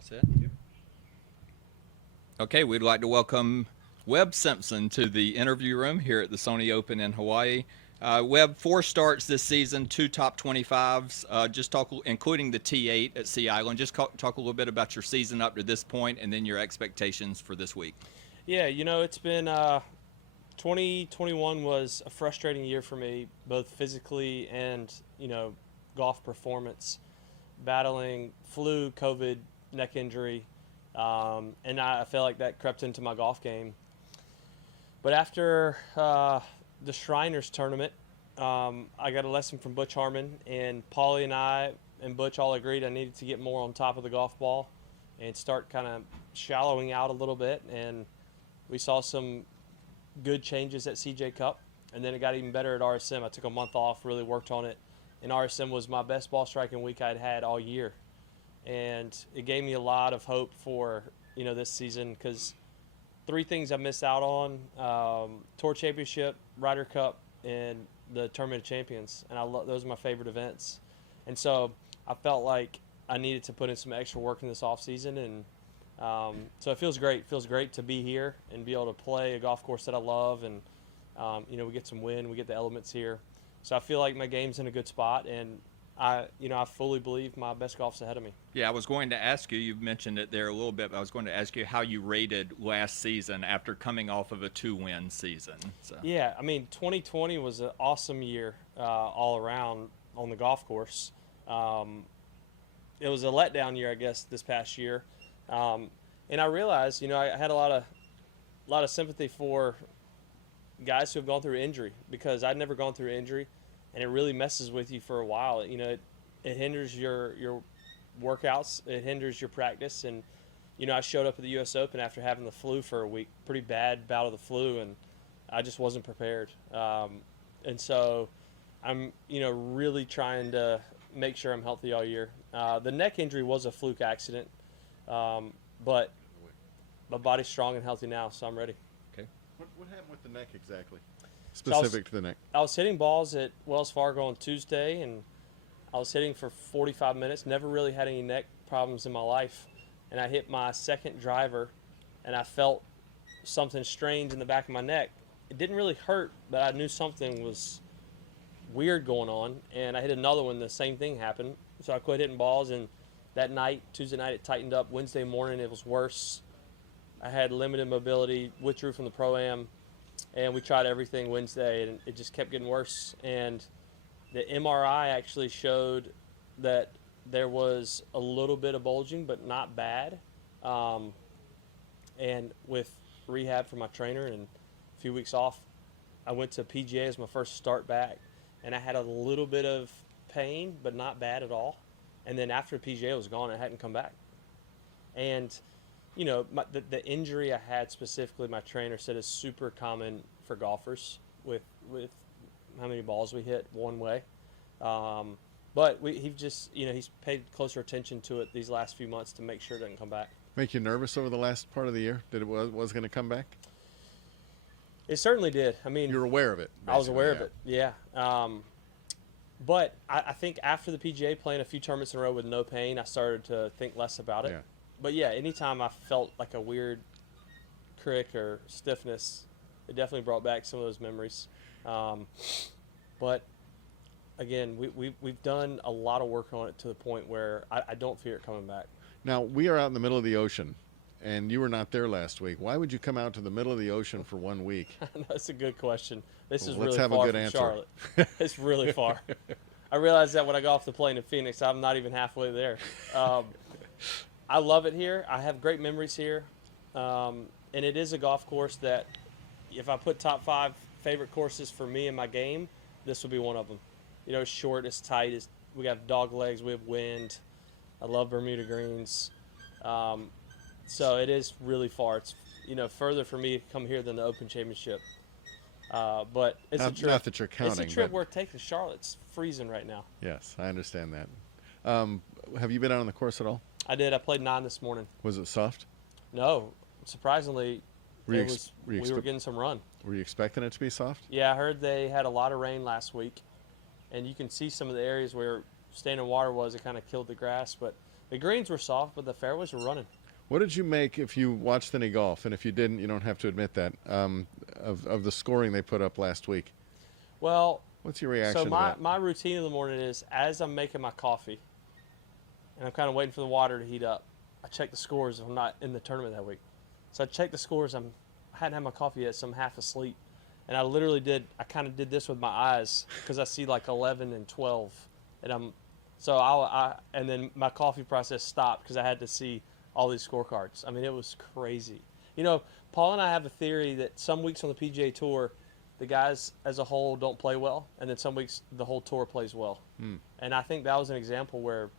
All set? Okay, we'd like to welcome Webb Simpson to the interview room here at the Sony Open in Hawaii. Webb, 4 starts this season, 2 top 25s. Just talk, including the T8 at Sea Island. Just talk a little bit about your season up to this point, and then your expectations for this week. Yeah, it's been 2021 was a frustrating year for me, both physically and golf performance, battling flu, COVID, neck injury, and I felt like that crept into my golf game. But after the Shriners tournament, I got a lesson from Butch Harmon, and Paulie and I and Butch all agreed I needed to get more on top of the golf ball and start kind of shallowing out a little bit. And we saw some good changes at CJ Cup, and then it got even better at RSM. I took a month off, really worked on it, and RSM was my best ball striking week I'd had all year. And it gave me a lot of hope for this season, because 3 things I missed out on: Tour Championship, Ryder Cup, and the Tournament of Champions. And those are my favorite events. And so I felt like I needed to put in some extra work in this off season, and so it feels great. It feels great to be here and be able to play a golf course that I love, and we get some wind, we get the elements here. So I feel like my game's in a good spot, and I fully believe my best golf's ahead of me. Yeah, I was going to ask you, you've mentioned it there a little bit, but I was going to ask you how you rated last season after coming off of a 2-win season. So. Yeah, 2020 was an awesome year all around on the golf course. It was a letdown year, I guess, this past year. And I realized, I had a lot of sympathy for guys who have gone through injury, because I'd never gone through injury, and it really messes with you for a while. It hinders your workouts, it hinders your practice, and I showed up at the U.S. Open after having the flu for a week, pretty bad bout of the flu, and I just wasn't prepared. And so I'm really trying to make sure I'm healthy all year. The neck injury was a fluke accident, but my body's strong and healthy now, so I'm ready. Okay. What happened with the neck exactly? Specific to the neck. I was hitting balls at Wells Fargo on Tuesday, and I was hitting for 45 minutes. Never really had any neck problems in my life. And I hit my second driver, and I felt something strange in the back of my neck. It didn't really hurt, but I knew something was weird going on. And I hit another one, the same thing happened. So I quit hitting balls, and that night, Tuesday night, it tightened up. Wednesday morning, it was worse. I had limited mobility, withdrew from the Pro-Am, and we tried everything Wednesday, and it just kept getting worse. And the MRI actually showed that there was a little bit of bulging, but not bad. And with rehab from my trainer and a few weeks off, I went to PGA as my first start back, and I had a little bit of pain, but not bad at all. And then after PGA was gone, I hadn't come back. And the injury I had specifically, my trainer said, is super common for golfers with how many balls we hit one way. But he's paid closer attention to it these last few months to make sure it doesn't come back. Make you nervous over the last part of the year that it was going to come back? It certainly did. You're aware of it. I was aware of it, yeah. But I think after the PGA, playing a few tournaments in a row with no pain, I started to think less about it. Yeah. But yeah, anytime I felt like a weird crick or stiffness, it definitely brought back some of those memories. But again, we've done a lot of work on it to the point where I don't fear it coming back. Now, we are out in the middle of the ocean, and you were not there last week. Why would you come out to the middle of the ocean for 1 week? That's a good question. This is Let's really have a far good from answer. Charlotte. It's really far. I realized that when I got off the plane in Phoenix, I'm not even halfway there. I love it here. I have great memories here. And it is a golf course that, if I put top 5 favorite courses for me in my game, this would be one of them. It's short, it's tight, we have dog legs, we have wind. I love Bermuda greens. So it is really far. It's further for me to come here than the Open Championship. But it's a trip. Not that you're counting. It's a trip worth taking. Charlotte's freezing right now. Yes, I understand that. Have you been out on the course at all? I did. I played 9 this morning. Was it soft? No, surprisingly, Were we were getting some run. Were you expecting it to be soft? Yeah, I heard they had a lot of rain last week, and you can see some of the areas where standing water was. It kind of killed the grass, but The greens were soft, but the fairways were running. What did you make, if you watched any golf, and if you didn't, you don't have to admit that, of the scoring they put up last week? Well, What's your reaction so to that? my routine in the morning is, as I'm making my coffee, and I'm kind of waiting for the water to heat up, I check the scores if I'm not in the tournament that week. So I check the scores. I hadn't had my coffee yet, so I'm half asleep. And I literally I kind of did this with my eyes because I see like 11 and 12. And and then my coffee process stopped because I had to see all these scorecards. I mean, it was crazy. You know, Paul and I have a theory that some weeks on the PGA Tour, the guys as a whole don't play well, and then some weeks the whole tour plays well. And I think that was an example where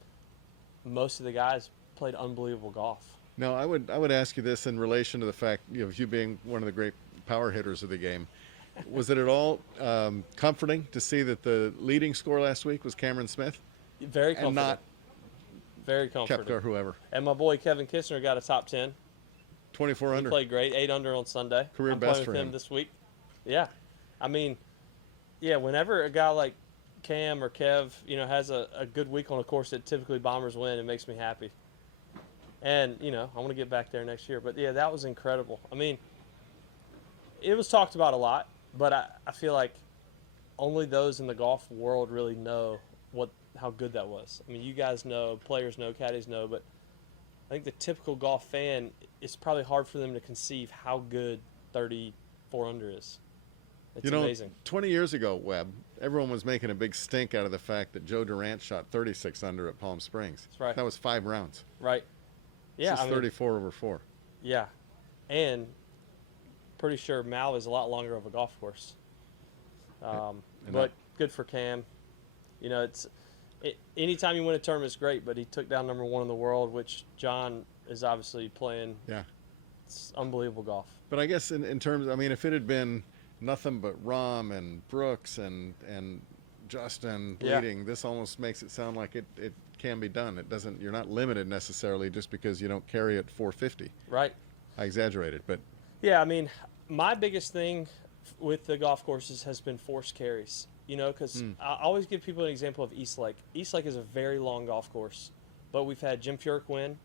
most of the guys played unbelievable golf. Now, I would ask you this in relation to the fact, you being one of the great power hitters of the game. Was it at all comforting to see that the leading score last week was Cameron Smith? Very comforting. And not very comforting. Koepka or whoever. And my boy Kevin Kistner got a top 10. 24 He under. played great, 8 under on Sunday. Career I'm best playing for with him. this week. Yeah, I mean, whenever a guy like Cam or Kev, has a good week on a course that typically bombers win, it makes me happy. And I want to get back there next year. But yeah, that was incredible. I mean, it was talked about a lot, but I feel like only those in the golf world really know how good that was. I mean, you guys know, players know, caddies know, but I think the typical golf fan, it's probably hard for them to conceive how good 34 under is. It's amazing. 20 years ago, Webb, everyone was making a big stink out of the fact that Joe Durant shot 36 under at Palm Springs. That's right. That was 5 rounds. Right. Yeah. This is 34 over 4. Yeah. And pretty sure Mal is a lot longer of a golf course. But good for Cam. Anytime you win a tournament is great, but he took down number 1 in the world, which John is obviously playing. Yeah. It's unbelievable golf. But I guess in terms, I mean, if it had been nothing but Rahm and Brooks and Justin leading, this almost makes it sound like it can be done. It doesn't. You're not limited necessarily just because you don't carry at 450. Right. I exaggerated, but yeah, I mean, my biggest thing with the golf courses has been forced carries. Because I always give people an example of East Lake. East Lake is a very long golf course, but we've had Jim Furyk win,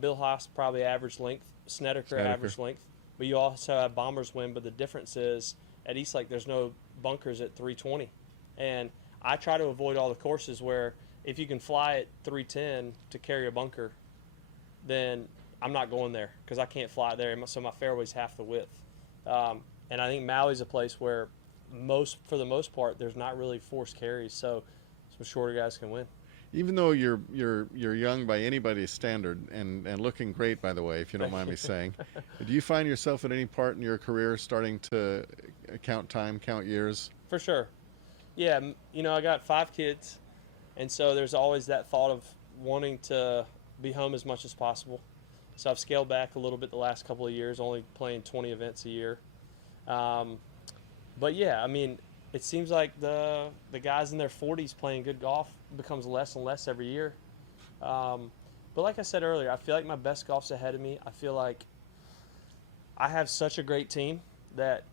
Bill Haas probably average length, Snedeker average length, but you also have Bombers win. But the difference is at East Lake there's no bunkers at 320, and I try to avoid all the courses where if you can fly at 310 to carry a bunker, then I'm not going there because I can't fly there, so my fairway's half the width. And I think Maui's a place where for the most part, there's not really forced carries, so some shorter guys can win. even though you're young by anybody's standard and looking great, by the way, if you don't mind me saying, do you find yourself at any part in your career starting to count time, count years? For sure. Yeah, I got 5 kids, and so there's always that thought of wanting to be home as much as possible. So I've scaled back a little bit the last couple of years, only playing 20 events a year. But yeah, I mean, it seems like the guys in their 40s playing good golf becomes less and less every year. But like I said earlier, I feel like my best golf's ahead of me. I feel like I have such a great team that,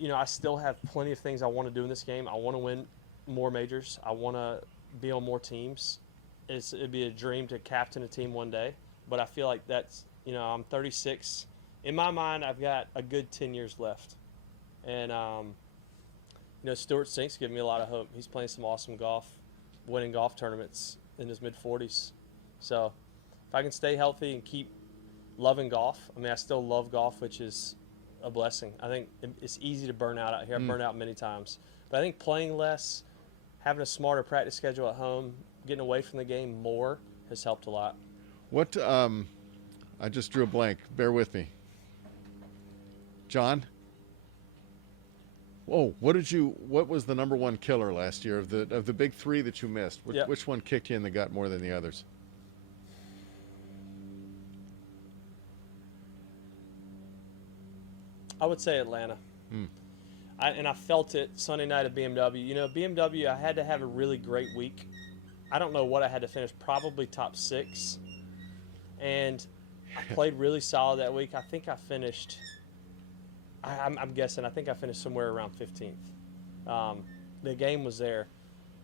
I still have plenty of things I want to do in this game. I want to win more majors. I want to be on more teams. It'd be a dream to captain a team one day. But I feel like that's, I'm 36. In my mind, I've got a good 10 years left. And, Stuart Sink's giving me a lot of hope. He's playing some awesome golf, winning golf tournaments in his mid-40s. So if I can stay healthy and keep loving golf, I still love golf, which is a blessing. I think it's easy to burn out here. I've burned out many times. But I think playing less, having a smarter practice schedule at home, getting away from the game more has helped a lot. What, I just drew a blank. Bear with me. John? Oh, what was the number one killer last year of the big 3 that you missed? Which one kicked you in the gut more than the others? I would say Atlanta. I felt it Sunday night at BMW. BMW, I had to have a really great week. I don't know what I had to finish, probably top 6. And I played really solid that week. I think I finished, I'm guessing, I think I finished somewhere around 15th. The game was there,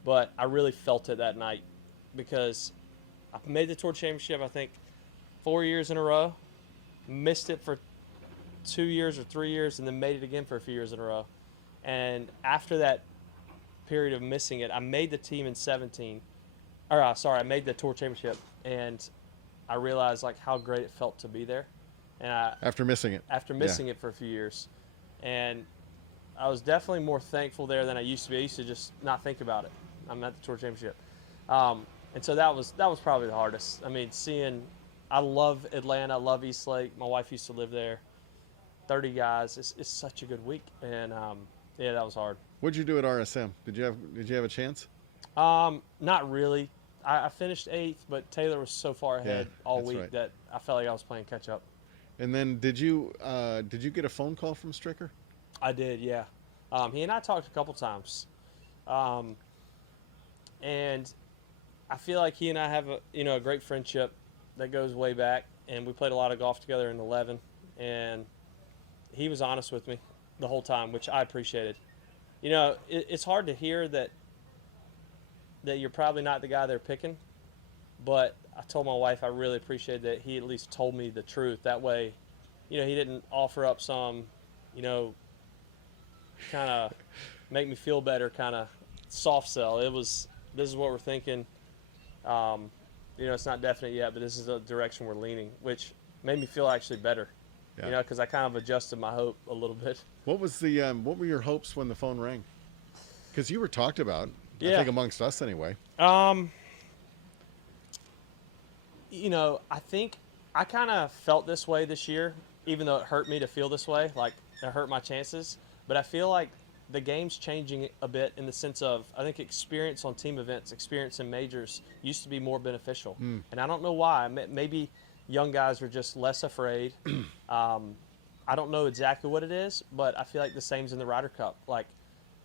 but I really felt it that night because I made the Tour Championship, I think, 4 years in a row. Missed it for 2 years or 3 years, and then made it again for a few years in a row. And after that period of missing it, I made the team in 17. I made the Tour Championship, and I realized like how great it felt to be there. And After missing it. After missing it for a few years, and I was definitely more thankful there than I used to be. I used to just not think about it. I'm at the Tour Championship, and so that was probably the hardest. I mean, I love Atlanta, I love East Lake. My wife used to live there. 30 guys. It's such a good week, and yeah, that was hard. What'd you do at RSM? Did you have a chance? Not really. I finished 8th, but Taylor was so far ahead all week right. that I felt like I was playing catch up. And then did you get a phone call from Stricker? I did, yeah. He and I talked a couple times, and I feel like he and I have a great friendship that goes way back, and we played a lot of golf together in 11, and he was honest with me the whole time, which I appreciated. It's hard to hear that you're probably not the guy they're picking, but I told my wife I really appreciated that he at least told me the truth. That way, he didn't offer up some, kind of make me feel better kind of soft sell. It was, this is what we're thinking. It's not definite yet, but this is the direction we're leaning, which made me feel actually better. Yeah. Because I kind of adjusted my hope a little bit. What were your hopes when the phone rang? Because you were talked about, I Yeah. think amongst us anyway. I think I kind of felt this way this year, even though it hurt me to feel this way, like it hurt my chances. But I feel like the game's changing a bit in the sense of, I think experience on team events, experience in majors used to be more beneficial. And I don't know why. Maybe young guys are just less afraid. I don't know exactly what it is, but I feel like the same's in the Ryder Cup. Like,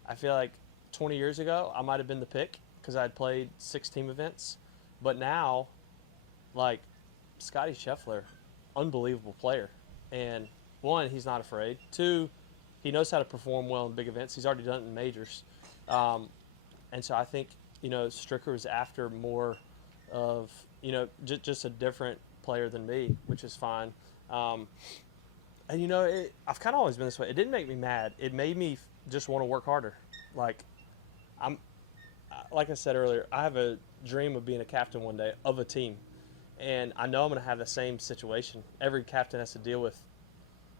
I feel like 20 years ago, I might have been the pick because I had played 6 team events. But now, like, Scotty Scheffler, unbelievable player. And 1, he's not afraid. 2, he knows how to perform well in big events. He's already done it in majors. And so I think, Stricker is after more of, just a different player than me, which is fine. And, I've kind of always been this way. It didn't make me mad. It made me just want to work harder. Like I said earlier, I have a dream of being a captain one day of a team. And I know I'm going to have the same situation. Every captain has to deal with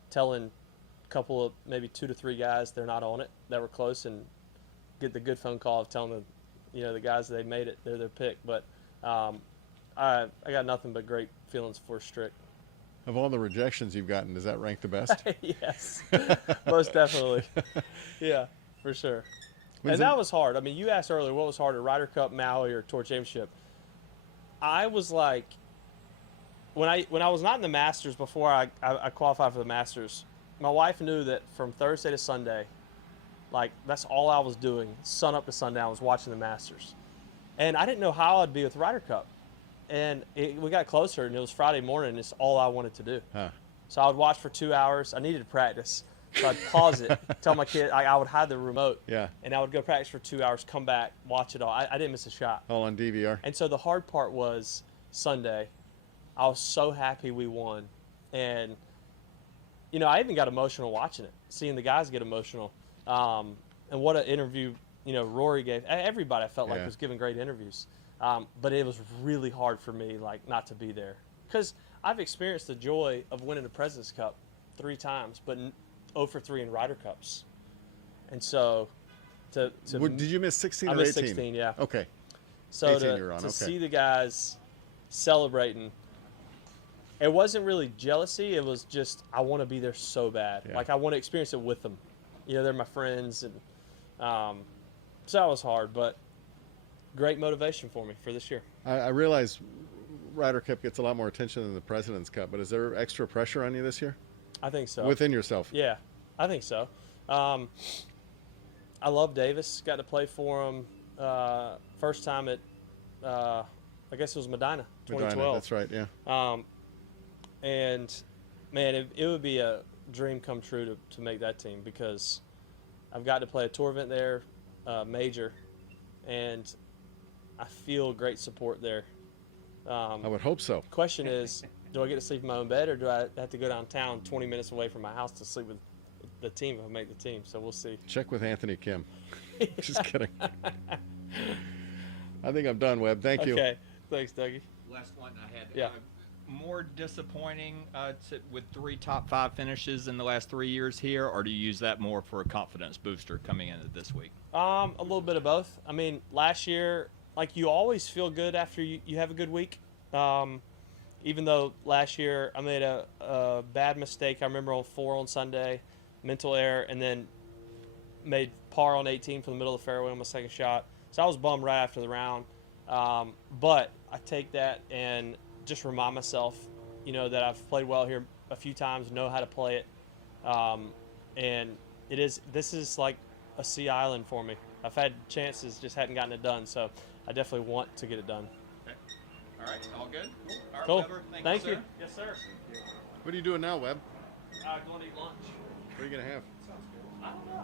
telling a couple of maybe 2 to 3 guys they're not on it, that were close, and get the good phone call of telling the guys that they made it, they're their pick. But I got nothing but great feelings for Strick. Of all the rejections you've gotten, does that rank the best? Yes, most definitely. Yeah, for sure. And that was hard. I mean, you asked earlier what was harder, Ryder Cup, Maui, or Tour Championship. I was like, when I was not in the Masters before I qualified for the Masters, my wife knew that from Thursday to Sunday, like that's all I was doing, sun up to sundown, was watching the Masters. And I didn't know how I'd be with Ryder Cup. And we got closer, and it was Friday morning, and it's all I wanted to do. Huh. So I would watch for 2 hours. I needed to practice. So I'd pause it, tell my kid, I would hide the remote. Yeah. And I would go practice for 2 hours, come back, watch it all. I didn't miss a shot. All on DVR. And so the hard part was Sunday. I was so happy we won. And, I even got emotional watching it, seeing the guys get emotional. And what an interview, Rory gave. Everybody I felt like was giving great interviews. But it was really hard for me, like, not to be there. Because I've experienced the joy of winning the President's Cup 3 times, but 0 for 3 in Ryder Cups. And so did you miss 16 or 18? I missed 16, yeah. Okay. So 18 you're on, to okay. see the guys celebrating, it wasn't really jealousy. It was just, I want to be there so bad. Yeah. Like, I want to experience it with them. They're my friends. And so that was hard, but great motivation for me for this year. I realize Ryder Cup gets a lot more attention than the President's Cup, but is there extra pressure on you this year? I think so. Within yourself? Yeah, I think so. I love Davis. Got to play for him first time at, I guess it was Medina, 2012. Medina, that's right, yeah. And, man, it would be a dream come true to make that team, because I've got to play a tour event there, major, and I feel great support there. I would hope so. Question is, do I get to sleep in my own bed, or do I have to go downtown 20 minutes away from my house to sleep with the team if I make the team? So we'll see. Check with Anthony Kim. Just kidding. I think I'm done, Webb. Thank you. Okay. Thanks, Dougie. Last one I had. Yeah. More disappointing with 3 top 5 finishes in the last 3 years here, or do you use that more for a confidence booster coming into this week? A little bit of both. I mean, last year, like, you always feel good after you have a good week. Even though last year I made a bad mistake. I remember on 4 on Sunday, mental error, and then made par on 18 from the middle of the fairway on my second shot. So I was bummed right after the round. But I take that and just remind myself, that I've played well here a few times, know how to play it. And this is like a sea island for me. I've had chances, just hadn't gotten it done. So I definitely want to get it done. Okay. All right. All good? All right, Cool. Weber, Thank you. sir. Yes, sir. What are you doing now, Webb? Going to eat lunch. What are you going to have? I don't know.